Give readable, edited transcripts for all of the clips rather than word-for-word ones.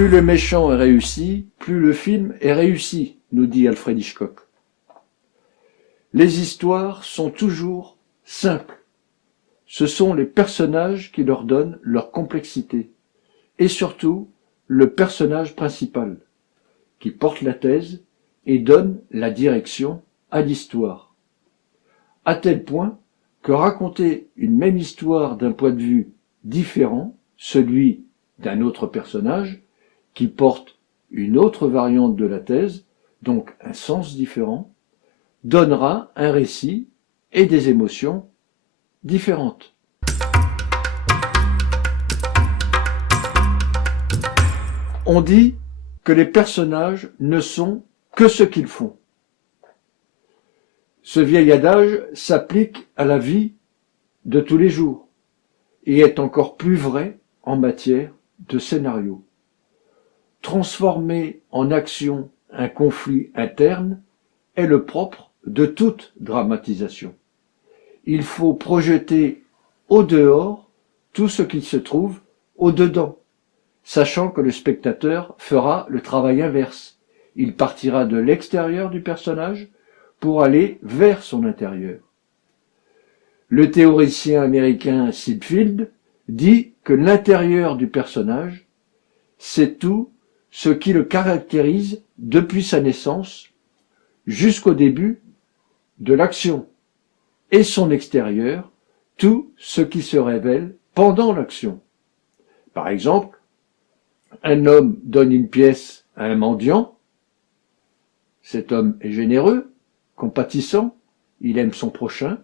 Plus le méchant est réussi, plus le film est réussi, nous dit Alfred Hitchcock. Les histoires sont toujours simples. Ce sont les personnages qui leur donnent leur complexité. Et surtout, le personnage principal, qui porte la thèse et donne la direction à l'histoire. À tel point que raconter une même histoire d'un point de vue différent, celui d'un autre personnage, qui porte une autre variante de la thèse, donc un sens différent, donnera un récit et des émotions différentes. On dit que les personnages ne sont que ce qu'ils font. Ce vieil adage s'applique à la vie de tous les jours et est encore plus vrai en matière de scénario. Transformer en action un conflit interne est le propre de toute dramatisation. Il faut projeter au dehors tout ce qui se trouve au dedans, sachant que le spectateur fera le travail inverse. Il partira de l'extérieur du personnage pour aller vers son intérieur. Le théoricien américain Seinfeld dit que l'intérieur du personnage, c'est tout ce qui le caractérise depuis sa naissance jusqu'au début de l'action, et son extérieur, tout ce qui se révèle pendant l'action. Par exemple, un homme donne une pièce à un mendiant. Cet homme est généreux, compatissant, il aime son prochain.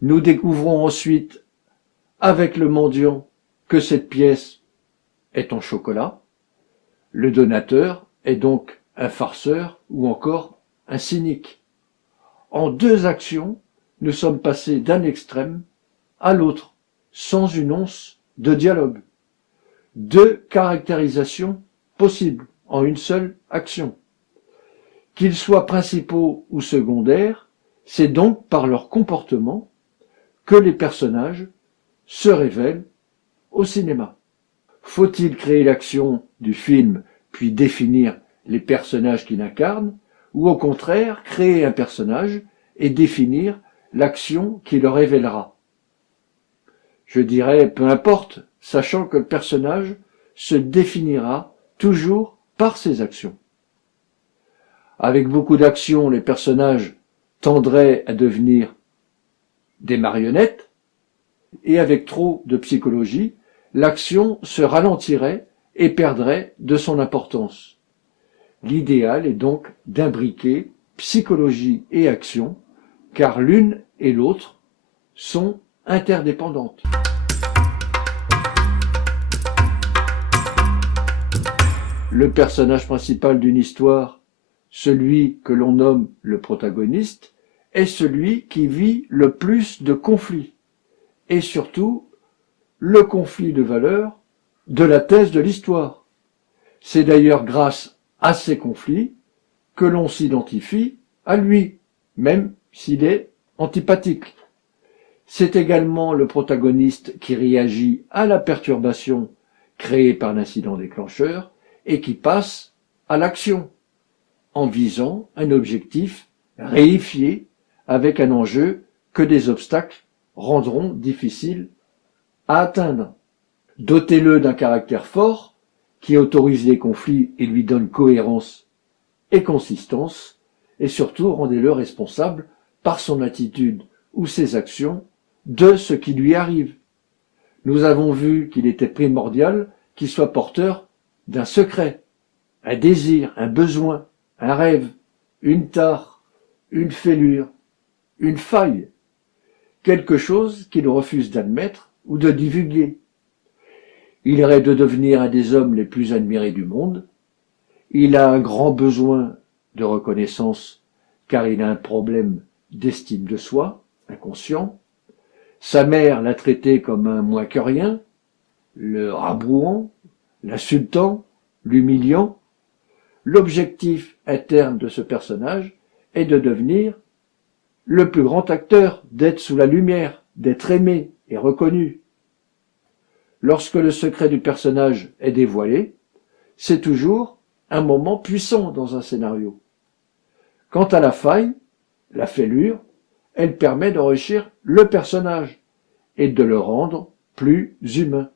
Nous découvrons ensuite, avec le mendiant, que cette pièce est en chocolat. Le donateur est donc un farceur ou encore un cynique. En 2 actions, nous sommes passés d'un extrême à l'autre, sans une once de dialogue. 2 caractérisations possibles en une seule action. Qu'ils soient principaux ou secondaires, c'est donc par leur comportement que les personnages se révèlent au cinéma. Faut-il créer l'action du film puis définir les personnages qu'il incarne, ou au contraire créer un personnage et définir l'action qui le révélera? Je dirais peu importe, sachant que le personnage se définira toujours par ses actions. Avec beaucoup d'actions, les personnages tendraient à devenir des marionnettes, et avec trop de psychologie, l'action se ralentirait et perdrait de son importance. L'idéal est donc d'imbriquer psychologie et action, car l'une et l'autre sont interdépendantes. Le personnage principal d'une histoire, celui que l'on nomme le protagoniste, est celui qui vit le plus de conflits, et surtout le conflit de valeurs de la thèse de l'histoire. C'est d'ailleurs grâce à ces conflits que l'on s'identifie à lui, même s'il est antipathique. C'est également le protagoniste qui réagit à la perturbation créée par l'incident déclencheur et qui passe à l'action, en visant un objectif réifié avec un enjeu que des obstacles rendront difficile à atteindre. Dotez-le d'un caractère fort qui autorise les conflits et lui donne cohérence et consistance, et surtout rendez-le responsable par son attitude ou ses actions de ce qui lui arrive. Nous avons vu qu'il était primordial qu'il soit porteur d'un secret, un désir, un besoin, un rêve, une tare, une fêlure, une faille, quelque chose qu'il refuse d'admettre ou de divulguer. Il rêve de devenir un des hommes les plus admirés du monde. Il a un grand besoin de reconnaissance car il a un problème d'estime de soi, inconscient. Sa mère l'a traité comme un moins que rien, le rabrouant, l'insultant, l'humiliant. L'objectif interne de ce personnage est de devenir le plus grand acteur, d'être sous la lumière, d'être aimé et reconnu. Lorsque le secret du personnage est dévoilé, c'est toujours un moment puissant dans un scénario. Quant à la faille, la fêlure, elle permet d'enrichir le personnage et de le rendre plus humain.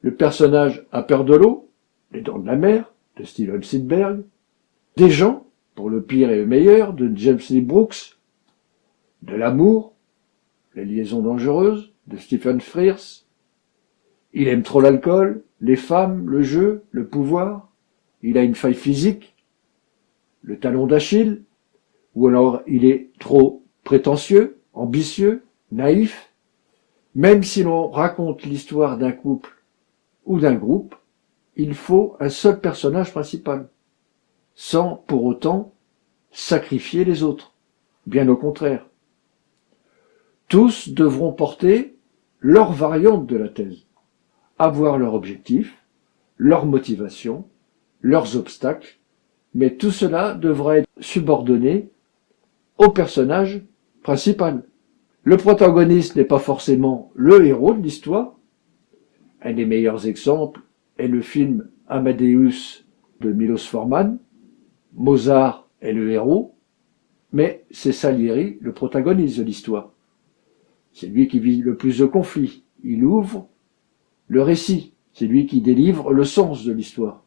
Le personnage a peur de l'eau, les dents de la mer, de Steven Spielberg, des gens, pour le pire et le meilleur, de James Lee Brooks, de l'amour, les liaisons dangereuses, de Stephen Frears. Il aime trop l'alcool, les femmes, le jeu, le pouvoir. Il a une faille physique, le talon d'Achille, ou alors il est trop prétentieux, ambitieux, naïf. Même si l'on raconte l'histoire d'un couple ou d'un groupe, il faut un seul personnage principal, sans pour autant sacrifier les autres. Bien au contraire. Tous devront porter leur variante de la thèse, avoir leur objectif, leur motivation, leurs obstacles, mais tout cela devra être subordonné au personnage principal. Le protagoniste n'est pas forcément le héros de l'histoire. Un des meilleurs exemples est le film Amadeus de Milos Forman. Mozart est le héros, mais c'est Salieri le protagoniste de l'histoire. C'est lui qui vit le plus de conflits. Il ouvre le récit. C'est lui qui délivre le sens de l'histoire.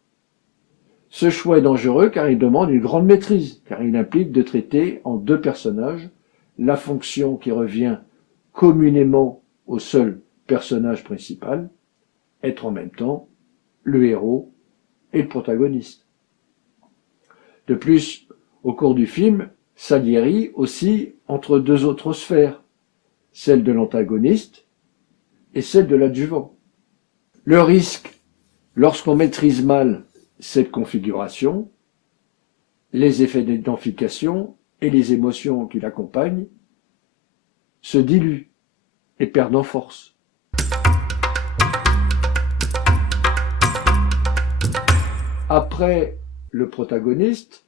Ce choix est dangereux car il demande une grande maîtrise, car il implique de traiter en deux personnages la fonction qui revient communément au seul personnage principal, être en même temps le héros et le protagoniste. De plus, au cours du film, Salieri oscille entre deux autres sphères, celle de l'antagoniste et celle de l'adjuvant. Le risque, lorsqu'on maîtrise mal cette configuration, les effets d'identification et les émotions qui l'accompagnent se diluent et perdent en force. Après le protagoniste,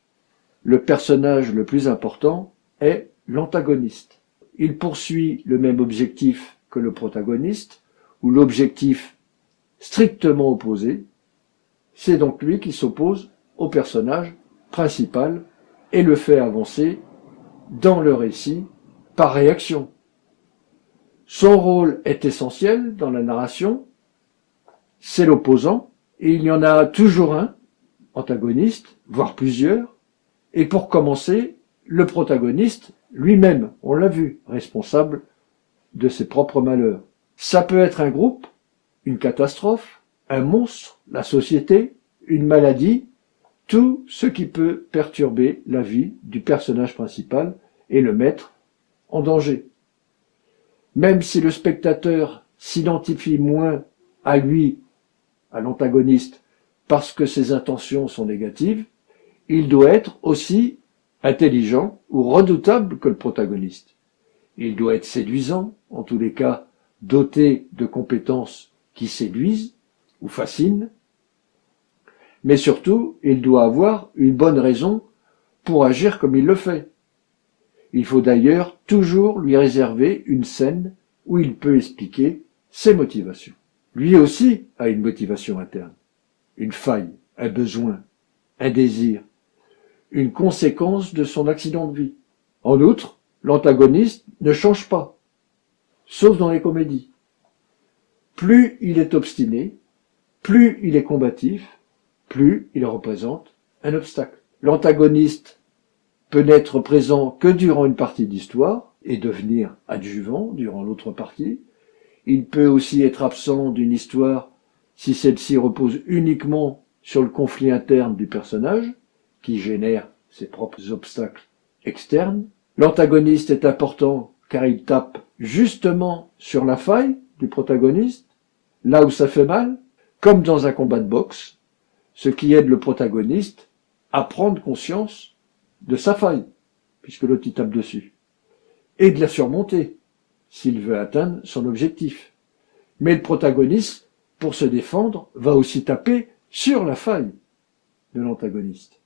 le personnage le plus important est l'antagoniste. Il poursuit le même objectif que le protagoniste, ou l'objectif strictement opposé. C'est donc lui qui s'oppose au personnage principal et le fait avancer dans le récit par réaction. Son rôle est essentiel dans la narration, c'est l'opposant, et il y en a toujours un, antagoniste, voire plusieurs, et pour commencer, le protagoniste lui-même, on l'a vu, responsable de ses propres malheurs. Ça peut être un groupe, une catastrophe, un monstre, la société, une maladie, tout ce qui peut perturber la vie du personnage principal et le mettre en danger. Même si le spectateur s'identifie moins à lui, à l'antagoniste, parce que ses intentions sont négatives, il doit être aussi intelligent ou redoutable que le protagoniste. Il doit être séduisant, en tous les cas doté de compétences qui séduisent ou fascinent, mais surtout, il doit avoir une bonne raison pour agir comme il le fait. Il faut d'ailleurs toujours lui réserver une scène où il peut expliquer ses motivations. Lui aussi a une motivation interne, une faille, un besoin, un désir, une conséquence de son accident de vie. En outre, l'antagoniste ne change pas, sauf dans les comédies. Plus il est obstiné, plus il est combatif, plus il représente un obstacle. L'antagoniste peut n'être présent que durant une partie d'histoire et devenir adjuvant durant l'autre partie. Il peut aussi être absent d'une histoire si celle-ci repose uniquement sur le conflit interne du personnage, qui génère ses propres obstacles externes. L'antagoniste est important car il tape justement sur la faille du protagoniste, là où ça fait mal, comme dans un combat de boxe, ce qui aide le protagoniste à prendre conscience de sa faille, puisque l'autre y tape dessus, et de la surmonter, s'il veut atteindre son objectif. Mais le protagoniste, pour se défendre, va aussi taper sur la faille de l'antagoniste.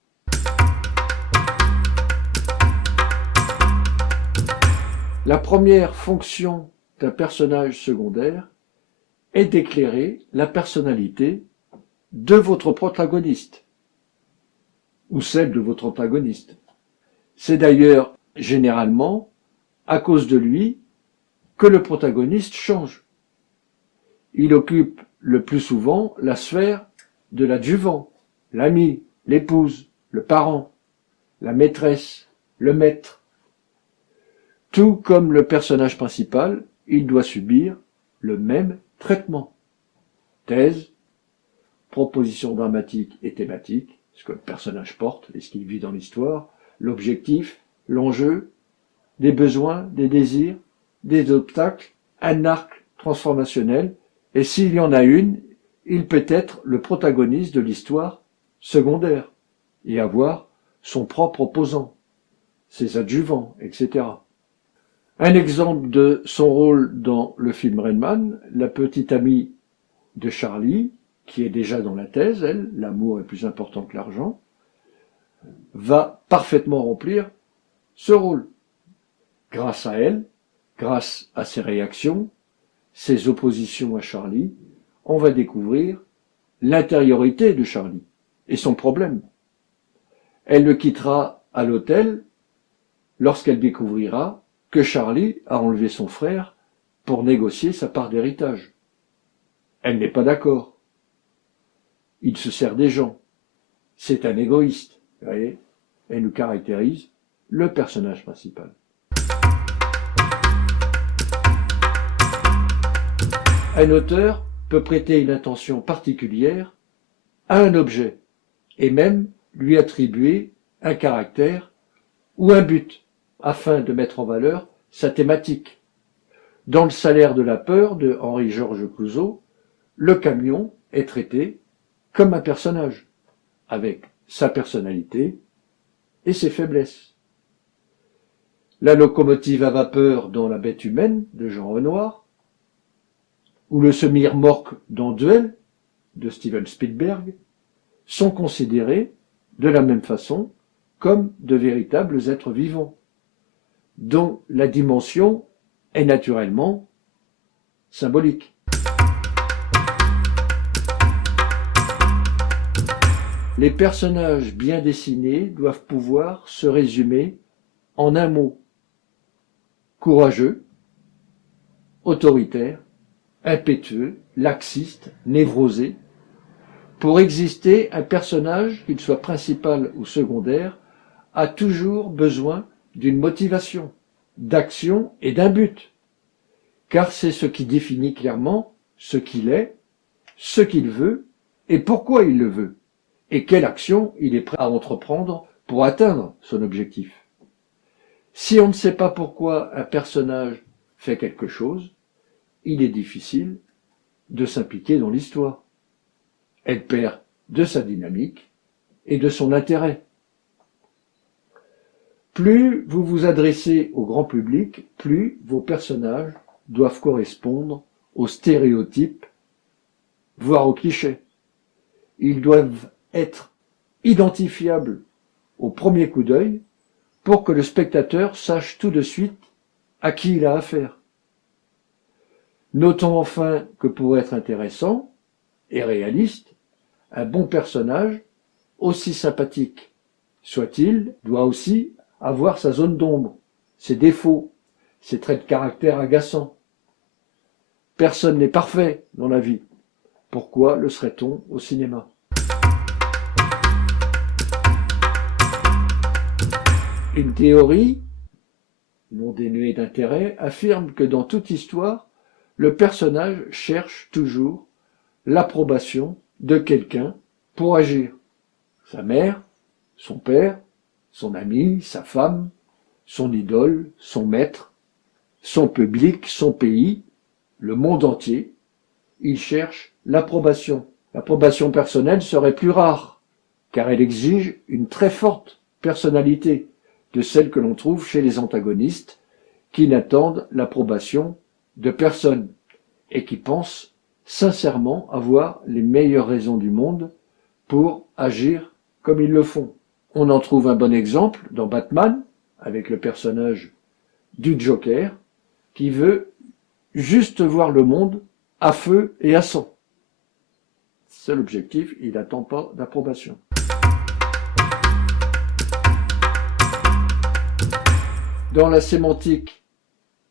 La première fonction d'un personnage secondaire est d'éclairer la personnalité de votre protagoniste ou celle de votre antagoniste. C'est d'ailleurs généralement à cause de lui que le protagoniste change. Il occupe le plus souvent la sphère de l'adjuvant, l'ami, l'épouse, le parent, la maîtresse, le maître. Tout comme le personnage principal, il doit subir le même traitement. Thèse, proposition dramatique et thématique, ce que le personnage porte et ce qu'il vit dans l'histoire, l'objectif, l'enjeu, des besoins, des désirs, des obstacles, un arc transformationnel, et s'il y en a une, il peut être le protagoniste de l'histoire secondaire et avoir son propre opposant, ses adjuvants, etc. Un exemple de son rôle dans le film Rain Man, la petite amie de Charlie, qui est déjà dans la thèse, elle, l'amour est plus important que l'argent, va parfaitement remplir ce rôle. Grâce à elle, grâce à ses réactions, ses oppositions à Charlie, on va découvrir l'intériorité de Charlie et son problème. Elle le quittera à l'hôtel lorsqu'elle découvrira que Charlie a enlevé son frère pour négocier sa part d'héritage. Elle n'est pas d'accord. Il se sert des gens. C'est un égoïste. Vous voyez, elle nous caractérise le personnage principal. Un auteur peut prêter une attention particulière à un objet et même lui attribuer un caractère ou un but afin de mettre en valeur sa thématique. Dans Le salaire de la peur de Henri-Georges Clouzot, le camion est traité comme un personnage, avec sa personnalité et ses faiblesses. La locomotive à vapeur dans La bête humaine de Jean Renoir, ou le semi-remorque dans Duel de Steven Spielberg, sont considérés de la même façon comme de véritables êtres vivants, dont la dimension est naturellement symbolique. Les personnages bien dessinés doivent pouvoir se résumer en un mot: courageux, autoritaire, impétueux, laxiste, névrosé. Pour exister, un personnage, qu'il soit principal ou secondaire, a toujours besoin d'une motivation, d'action et d'un but, car c'est ce qui définit clairement ce qu'il est, ce qu'il veut et pourquoi il le veut, et quelle action il est prêt à entreprendre pour atteindre son objectif. Si on ne sait pas pourquoi un personnage fait quelque chose, il est difficile de s'impliquer dans l'histoire. Elle perd de sa dynamique et de son intérêt. Plus vous vous adressez au grand public, plus vos personnages doivent correspondre aux stéréotypes, voire aux clichés. Ils doivent être identifiables au premier coup d'œil pour que le spectateur sache tout de suite à qui il a affaire. Notons enfin que pour être intéressant et réaliste, un bon personnage, aussi sympathique soit-il, doit aussi avoir sa zone d'ombre, ses défauts, ses traits de caractère agaçants. Personne n'est parfait dans la vie. Pourquoi le serait-on au cinéma ? Une théorie, non dénuée d'intérêt, affirme que dans toute histoire, le personnage cherche toujours l'approbation de quelqu'un pour agir. Sa mère, son père, son ami, sa femme, son idole, son maître, son public, son pays, le monde entier. Il cherche l'approbation. L'approbation personnelle serait plus rare, car elle exige une très forte personnalité, de celle que l'on trouve chez les antagonistes, qui n'attendent l'approbation de personne et qui pensent sincèrement avoir les meilleures raisons du monde pour agir comme ils le font. On en trouve un bon exemple dans Batman, avec le personnage du Joker, qui veut juste voir le monde à feu et à sang. seul objectif, il n'attend pas d'approbation. Dans la sémantique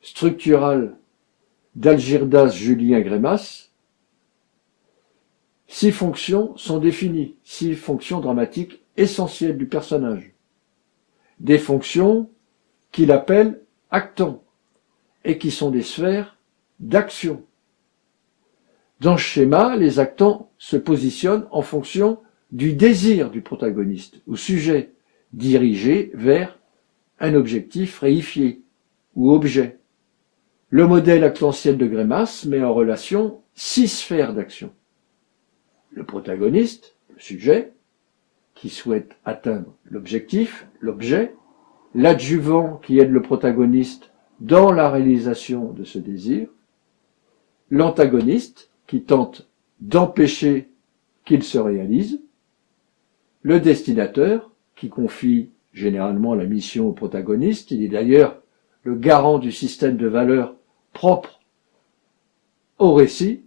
structurale d'Algirdas Julien Grémas, 6 fonctions sont définies, 6 fonctions dramatiques essentielles du personnage. Des fonctions qu'il appelle actants et qui sont des sphères d'action. Dans ce schéma, les actants se positionnent en fonction du désir du protagoniste ou sujet dirigé vers un objectif réifié ou objet. Le modèle actentiel de Grémas met en relation 6 sphères d'action. Le protagoniste, le sujet, qui souhaite atteindre l'objectif, l'objet, l'adjuvant qui aide le protagoniste dans la réalisation de ce désir, l'antagoniste qui tente d'empêcher qu'il se réalise, le destinateur qui confie généralement la mission au protagoniste, il est d'ailleurs le garant du système de valeurs propre au récit,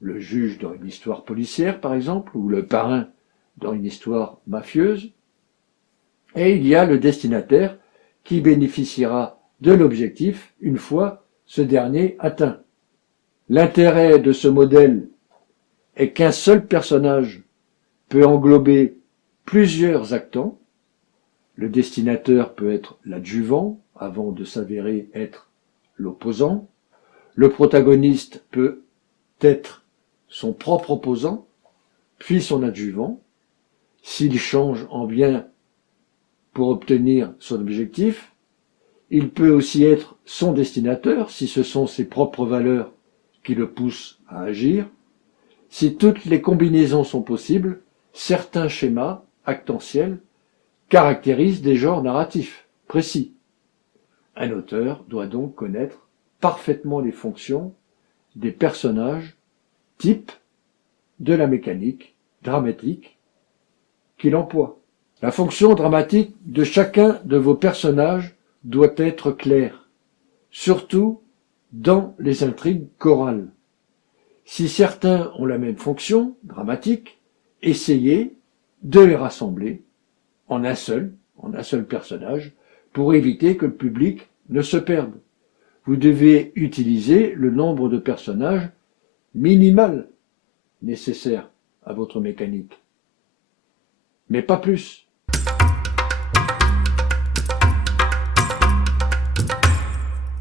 le juge dans une histoire policière par exemple, ou le parrain dans une histoire mafieuse, et il y a le destinataire qui bénéficiera de l'objectif une fois ce dernier atteint. L'intérêt de ce modèle est qu'un seul personnage peut englober plusieurs actants. Le destinateur peut être l'adjuvant avant de s'avérer être l'opposant. Le protagoniste peut être son propre opposant, puis son adjuvant. S'il change en bien pour obtenir son objectif, il peut aussi être son destinateur si ce sont ses propres valeurs qui le poussent à agir. Si toutes les combinaisons sont possibles, certains schémas actentiels caractérisent des genres narratifs précis. Un auteur doit donc connaître parfaitement les fonctions des personnages types de la mécanique dramatique qu'il emploie. La fonction dramatique de chacun de vos personnages doit être claire, surtout dans les intrigues chorales. Si certains ont la même fonction dramatique, essayez de les rassembler en un seul personnage pour éviter que le public ne se perde. Vous devez utiliser le nombre de personnages minimal nécessaire à votre mécanique, mais pas plus.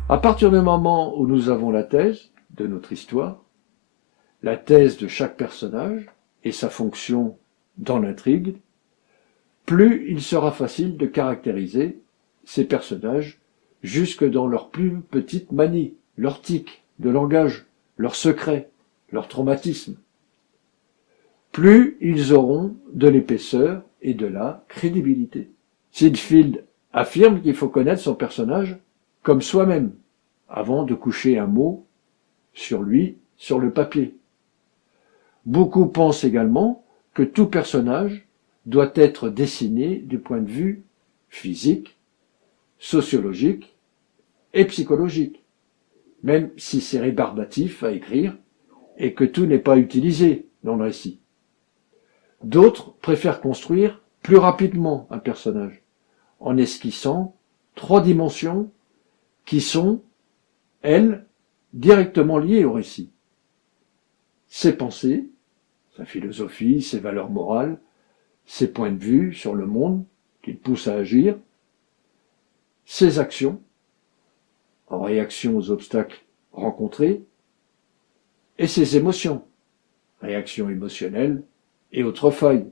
À partir du moment où nous avons la thèse de notre histoire, la thèse de chaque personnage et sa fonction dans l'intrigue, plus il sera facile de caractériser ces personnages jusque dans leurs plus petites manies, leurs tics de langage, leurs secrets, leurs traumatismes. Plus ils auront de l'épaisseur et de la crédibilité. Seinfeld affirme qu'il faut connaître son personnage comme soi-même, avant de coucher un mot sur lui sur le papier. Beaucoup pensent également que tout personnage doit être dessiné du point de vue physique, sociologique et psychologique, même si c'est rébarbatif à écrire et que tout n'est pas utilisé dans le récit. D'autres préfèrent construire plus rapidement un personnage, en esquissant 3 dimensions qui sont, elles, directement liées au récit. Ses pensées, sa philosophie, ses valeurs morales, ses points de vue sur le monde qui le poussent à agir, ses actions, en réaction aux obstacles rencontrés, et ses émotions, réactions émotionnelles et autres failles,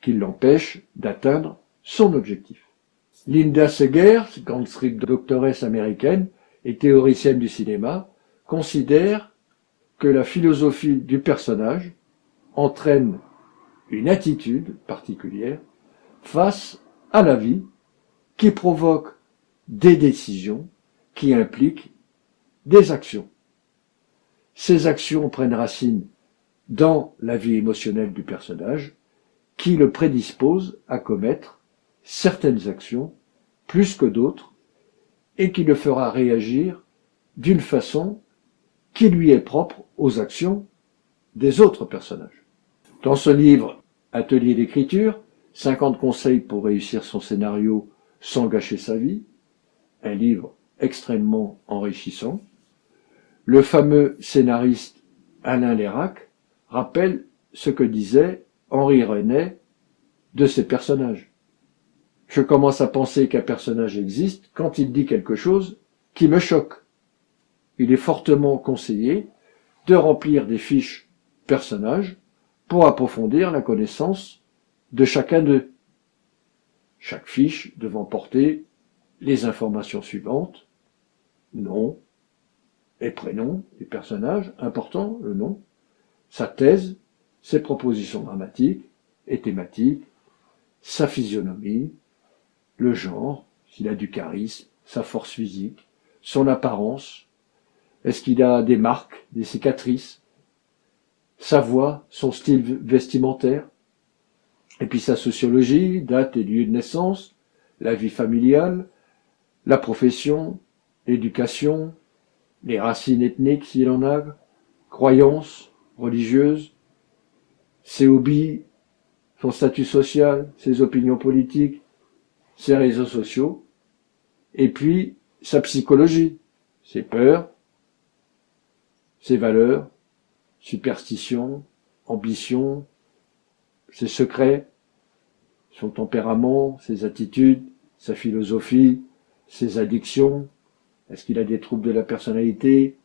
qui l'empêchent d'atteindre son objectif. Linda Seger, grande script doctoresse américaine et théoricienne du cinéma, considère que la philosophie du personnage entraîne une attitude particulière face à la vie qui provoque des décisions qui impliquent des actions. Ces actions prennent racine dans la vie émotionnelle du personnage qui le prédispose à commettre certaines actions plus que d'autres et qui le fera réagir d'une façon qui lui est propre aux actions des autres personnages. Dans ce livre, Atelier d'écriture, 50 conseils pour réussir son scénario sans gâcher sa vie, un livre extrêmement enrichissant, le fameux scénariste Alain Lérac rappelle ce que disait Henri Renet de ses personnages. Je commence à penser qu'un personnage existe quand il dit quelque chose qui me choque. Il est fortement conseillé de remplir des fiches personnages pour approfondir la connaissance de chacun d'eux. Chaque fiche devant porter les informations suivantes: nom et prénom des personnages, important le nom, sa thèse, ses propositions dramatiques et thématiques, sa physionomie, le genre, s'il a du charisme, sa force physique, son apparence, est-ce qu'il a des marques, des cicatrices, sa voix, son style vestimentaire, et puis sa sociologie, date et lieu de naissance, la vie familiale, la profession, l'éducation, les racines ethniques s'il en a, croyances religieuses, ses hobbies, son statut social, ses opinions politiques, ses réseaux sociaux, et puis sa psychologie, ses peurs, ses valeurs, superstitions, ambitions, ses secrets, son tempérament, ses attitudes, sa philosophie, ses addictions, est-ce qu'il a des troubles de la personnalité,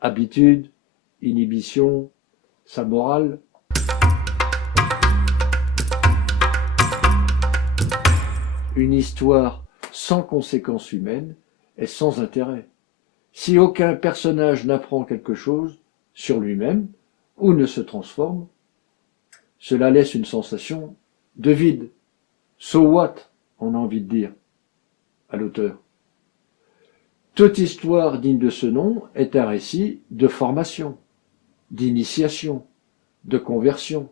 habitudes, inhibitions, sa morale. Une histoire sans conséquences humaines est sans intérêt. Si aucun personnage n'apprend quelque chose sur lui-même ou ne se transforme, cela laisse une sensation de vide. So what, on a envie de dire à l'auteur. Toute histoire digne de ce nom est un récit de formation, d'initiation, de conversion.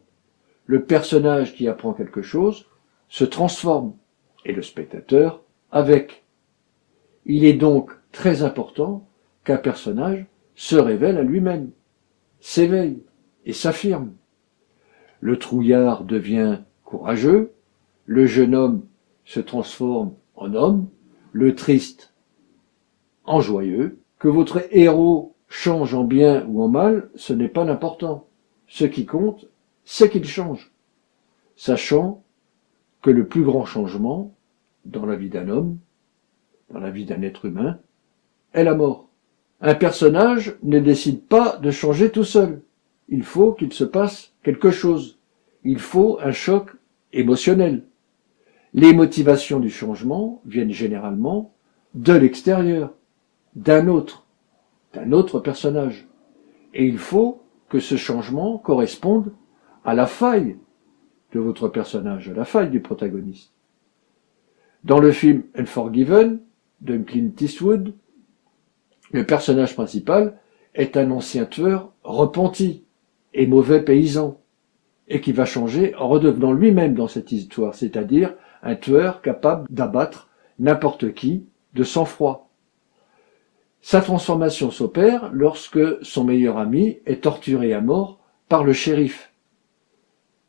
Le personnage qui apprend quelque chose se transforme, et le spectateur avec. Il est donc très important qu'un personnage se révèle à lui-même, s'éveille et s'affirme. Le trouillard devient courageux, le jeune homme se transforme en homme, le triste en joyeux. Que votre héros change en bien ou en mal, ce n'est pas l'important. Ce qui compte, c'est qu'il change, sachant que le plus grand changement dans la vie d'un homme, dans la vie d'un être humain, est la mort. Un personnage ne décide pas de changer tout seul. Il faut qu'il se passe quelque chose. Il faut un choc émotionnel. Les motivations du changement viennent généralement de l'extérieur, d'un autre personnage. Et il faut que ce changement corresponde à la faille de votre personnage, à la faille du protagoniste. Dans le film Unforgiven de Clint Eastwood, le personnage principal est un ancien tueur repenti et mauvais paysan, et qui va changer en redevenant lui-même dans cette histoire, c'est-à-dire un tueur capable d'abattre n'importe qui de sang-froid. Sa transformation s'opère lorsque son meilleur ami est torturé à mort par le shérif.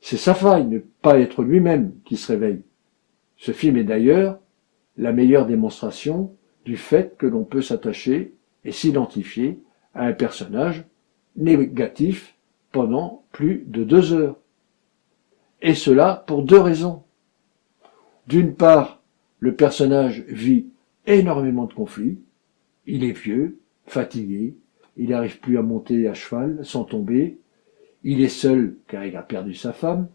C'est sa faille, ne pas être lui-même, qui se réveille. Ce film est d'ailleurs la meilleure démonstration du fait que l'on peut s'attacher et s'identifier à un personnage négatif pendant plus de 2 heures. Et cela pour 2 raisons. D'une part, le personnage vit énormément de conflits. Il est vieux, fatigué, il n'arrive plus à monter à cheval sans tomber. Il est seul car il a perdu sa femme.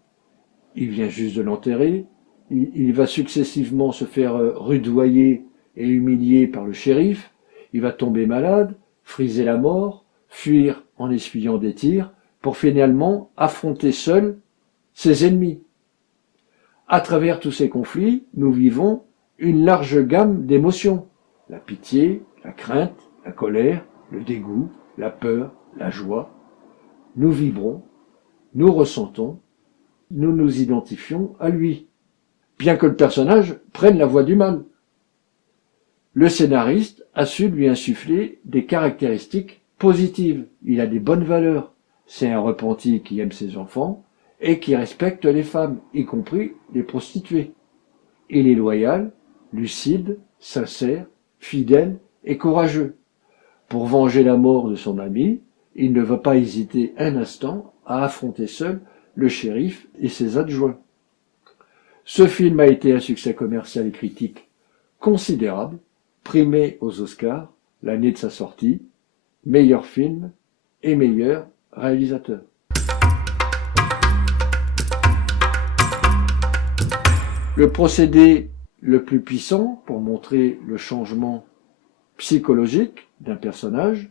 Il vient juste de l'enterrer. Il va successivement se faire rudoyer et humilier par le shérif. Il va tomber malade, friser la mort, fuir en essuyant des tirs, pour finalement affronter seul ses ennemis. À travers tous ces conflits, nous vivons une large gamme d'émotions. La pitié, la crainte, la colère, le dégoût, la peur, la joie. Nous vibrons, nous ressentons, nous nous identifions à lui, bien que le personnage prenne la voie du mal. Le scénariste a su lui insuffler des caractéristiques positives. Il a des bonnes valeurs. C'est un repenti qui aime ses enfants et qui respecte les femmes, y compris les prostituées. Il est loyal, lucide, sincère, fidèle et courageux. Pour venger la mort de son ami, il ne va pas hésiter un instant à affronter seul le shérif et ses adjoints. Ce film a été un succès commercial et critique considérable, primé aux Oscars l'année de sa sortie, meilleur film et meilleur réalisateur. Le procédé le plus puissant pour montrer le changement psychologique d'un personnage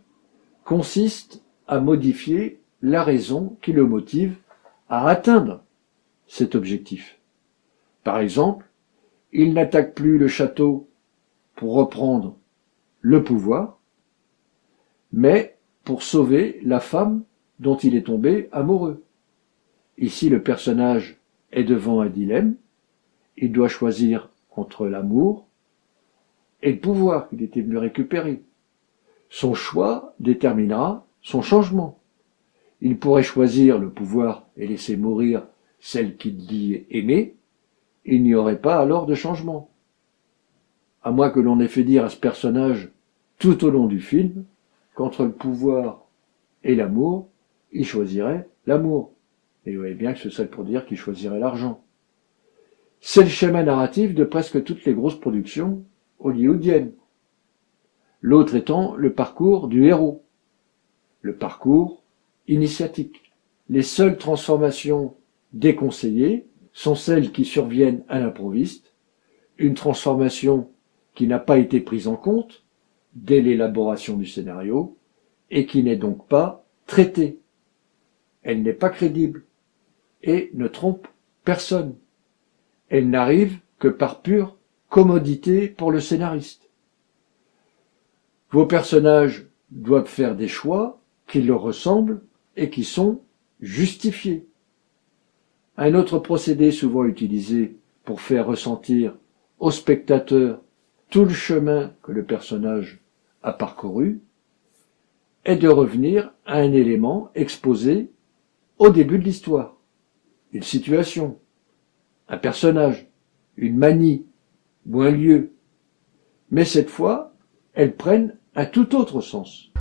consiste à modifier la raison qui le motive à atteindre cet objectif. Par exemple, il n'attaque plus le château pour reprendre le pouvoir, mais pour sauver la femme dont il est tombé amoureux. Ici, le personnage est devant un dilemme. Il doit choisir entre l'amour et le pouvoir qu'il était venu récupérer. Son choix déterminera son changement. Il pourrait choisir le pouvoir et laisser mourir celle qu'il dit aimer. Il n'y aurait pas alors de changement. À moins que l'on ait fait dire à ce personnage tout au long du film qu'entre le pouvoir et l'amour, il choisirait l'amour. Et vous voyez bien que ce serait pour dire qu'il choisirait l'argent. C'est le schéma narratif de presque toutes les grosses productions hollywoodiennes. L'autre étant le parcours du héros, le parcours initiatique. Les seules transformations déconseillées sont celles qui surviennent à l'improviste, une transformation qui n'a pas été prise en compte dès l'élaboration du scénario et qui n'est donc pas traitée. Elle n'est pas crédible et ne trompe personne. Elle n'arrive que par pure commodité pour le scénariste. Vos personnages doivent faire des choix qui leur ressemblent et qui sont justifiés. Un autre procédé souvent utilisé pour faire ressentir au spectateur tout le chemin que le personnage a parcouru est de revenir à un élément exposé au début de l'histoire. Une situation, un personnage, une manie ou un lieu. Mais cette fois, elles prennent un tout autre sens.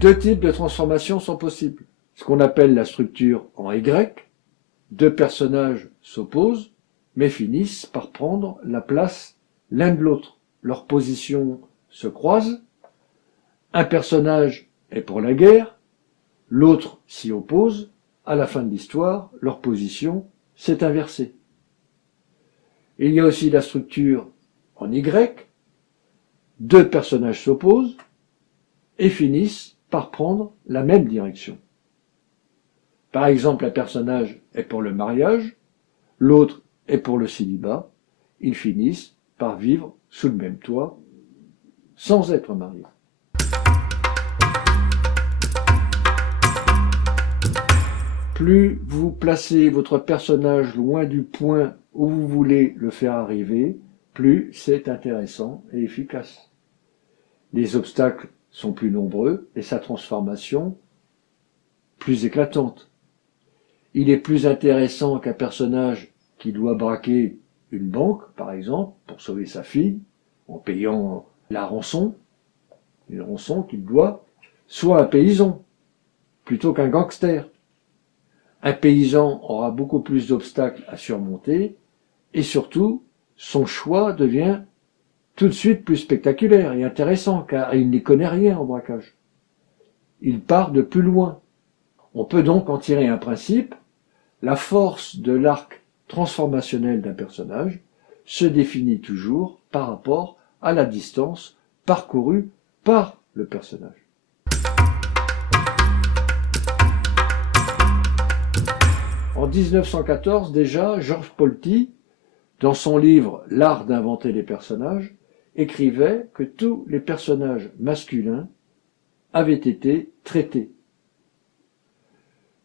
Deux types de transformations sont possibles. Ce qu'on appelle la structure en Y. Deux personnages s'opposent, mais finissent par prendre la place l'un de l'autre. Leurs positions se croisent. Un personnage est pour la guerre, l'autre s'y oppose. À la fin de l'histoire, leur position s'est inversée. Il y a aussi la structure en Y. Deux personnages s'opposent et finissent par prendre la même direction. Par exemple, un personnage est pour le mariage, l'autre est pour le célibat. Ils finissent par vivre sous le même toit sans être mariés. Plus vous placez votre personnage loin du point où vous voulez le faire arriver, plus c'est intéressant et efficace. Les obstacles sont plus nombreux et sa transformation plus éclatante. Il est plus intéressant qu'un personnage qui doit braquer une banque, par exemple, pour sauver sa fille, en payant la rançon, une rançon qu'il doit, soit un paysan, plutôt qu'un gangster. Un paysan aura beaucoup plus d'obstacles à surmonter et surtout, son choix devient tout de suite plus spectaculaire et intéressant car il n'y connaît rien en braquage. Il part de plus loin. On peut donc en tirer un principe. La force de l'arc transformationnel d'un personnage se définit toujours par rapport à la distance parcourue par le personnage. En 1914, déjà, Georges Polti, dans son livre « L'art d'inventer les personnages », écrivait que tous les personnages masculins avaient été traités.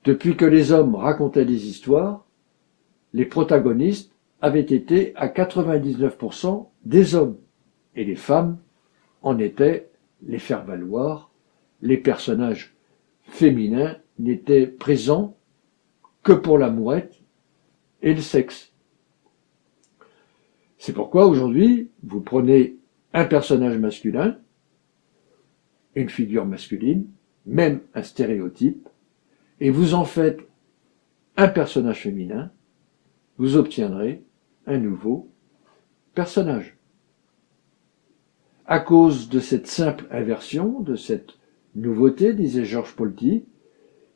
Depuis que les hommes racontaient des histoires, les protagonistes avaient été à 99% des hommes, et les femmes en étaient les faire-valoir, les personnages féminin n'était présent que pour l'amourette et le sexe. C'est pourquoi aujourd'hui, vous prenez un personnage masculin, une figure masculine, même un stéréotype, et vous en faites un personnage féminin, vous obtiendrez un nouveau personnage. À cause de cette simple inversion, de cette nouveauté, disait Georges Polti,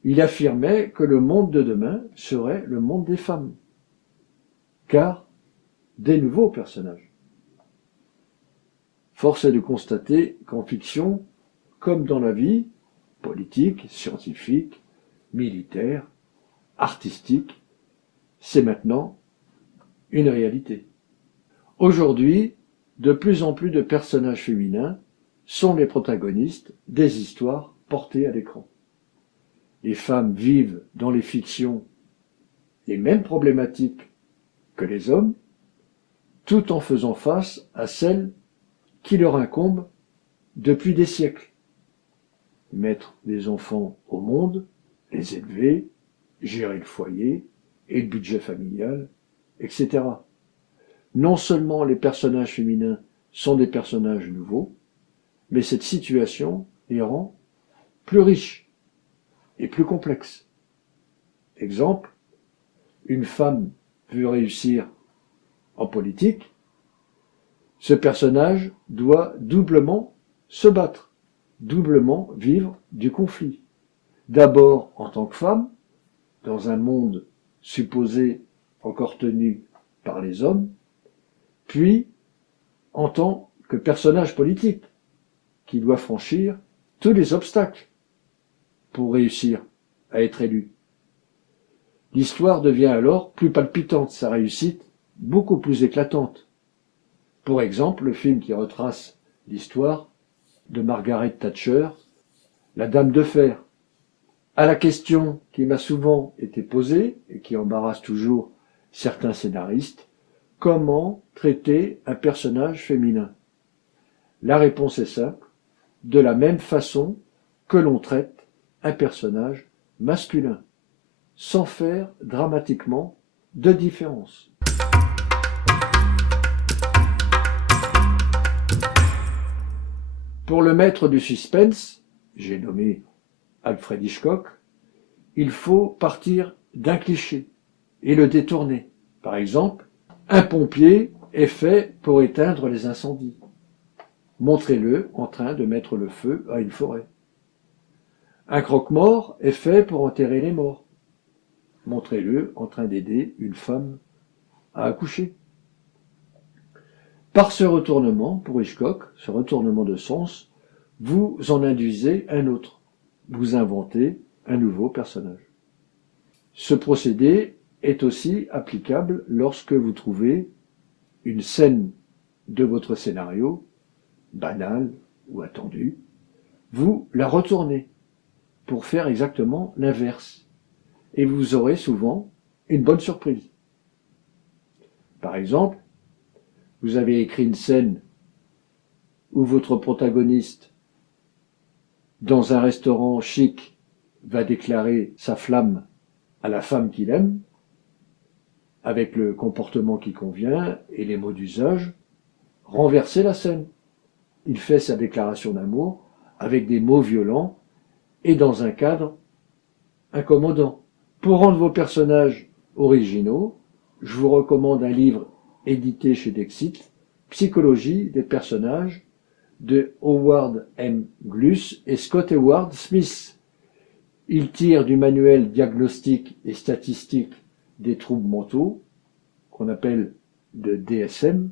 il affirmait que le monde de demain serait le monde des femmes, car des nouveaux personnages. Force est de constater qu'en fiction, comme dans la vie, politique, scientifique, militaire, artistique, c'est maintenant une réalité. Aujourd'hui, de plus en plus de personnages féminins sont les protagonistes des histoires portées à l'écran. Les femmes vivent dans les fictions les mêmes problématiques que les hommes, tout en faisant face à celles qui leur incombent depuis des siècles. Mettre des enfants au monde, les élever, gérer le foyer et le budget familial, etc. Non seulement les personnages féminins sont des personnages nouveaux, mais cette situation les rend plus riches et plus complexes. Exemple, une femme veut réussir en politique, ce personnage doit doublement se battre, doublement vivre du conflit. D'abord en tant que femme, dans un monde supposé encore tenu par les hommes, puis en tant que personnage politique, qui doit franchir tous les obstacles pour réussir à être élu. L'histoire devient alors plus palpitante, sa réussite beaucoup plus éclatante. Pour exemple, le film qui retrace l'histoire de Margaret Thatcher, La Dame de Fer. À la question qui m'a souvent été posée et qui embarrasse toujours certains scénaristes, comment traiter un personnage féminin? La réponse est simple, de la même façon que l'on traite un personnage masculin, sans faire dramatiquement de différence. Pour le maître du suspense, j'ai nommé Alfred Hitchcock, il faut partir d'un cliché et le détourner. Par exemple, un pompier est fait pour éteindre les incendies. Montrez-le en train de mettre le feu à une forêt. Un croque-mort est fait pour enterrer les morts. Montrez-le en train d'aider une femme à accoucher. Par ce retournement, pour Hitchcock, ce retournement de sens, vous en induisez un autre. Vous inventez un nouveau personnage. Ce procédé est aussi applicable lorsque vous trouvez une scène de votre scénario, banale ou attendue, vous la retournez pour faire exactement l'inverse. Et vous aurez souvent une bonne surprise. Par exemple, vous avez écrit une scène où votre protagoniste, dans un restaurant chic, va déclarer sa flamme à la femme qu'il aime, avec le comportement qui convient et les mots d'usage, renversez la scène. Il fait sa déclaration d'amour avec des mots violents et dans un cadre incommodant. Pour rendre vos personnages originaux, je vous recommande un livre édité chez Dexit, Psychologie des personnages, de Howard M. Gluss et Scott Howard Smith. Il tire du manuel diagnostique et statistique des troubles mentaux, qu'on appelle le DSM,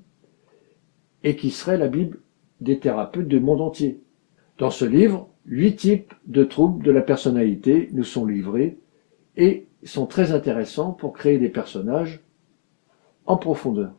et qui serait la Bible des thérapeutes du monde entier. Dans ce livre, 8 types de troubles de la personnalité nous sont livrés et sont très intéressants pour créer des personnages en profondeur.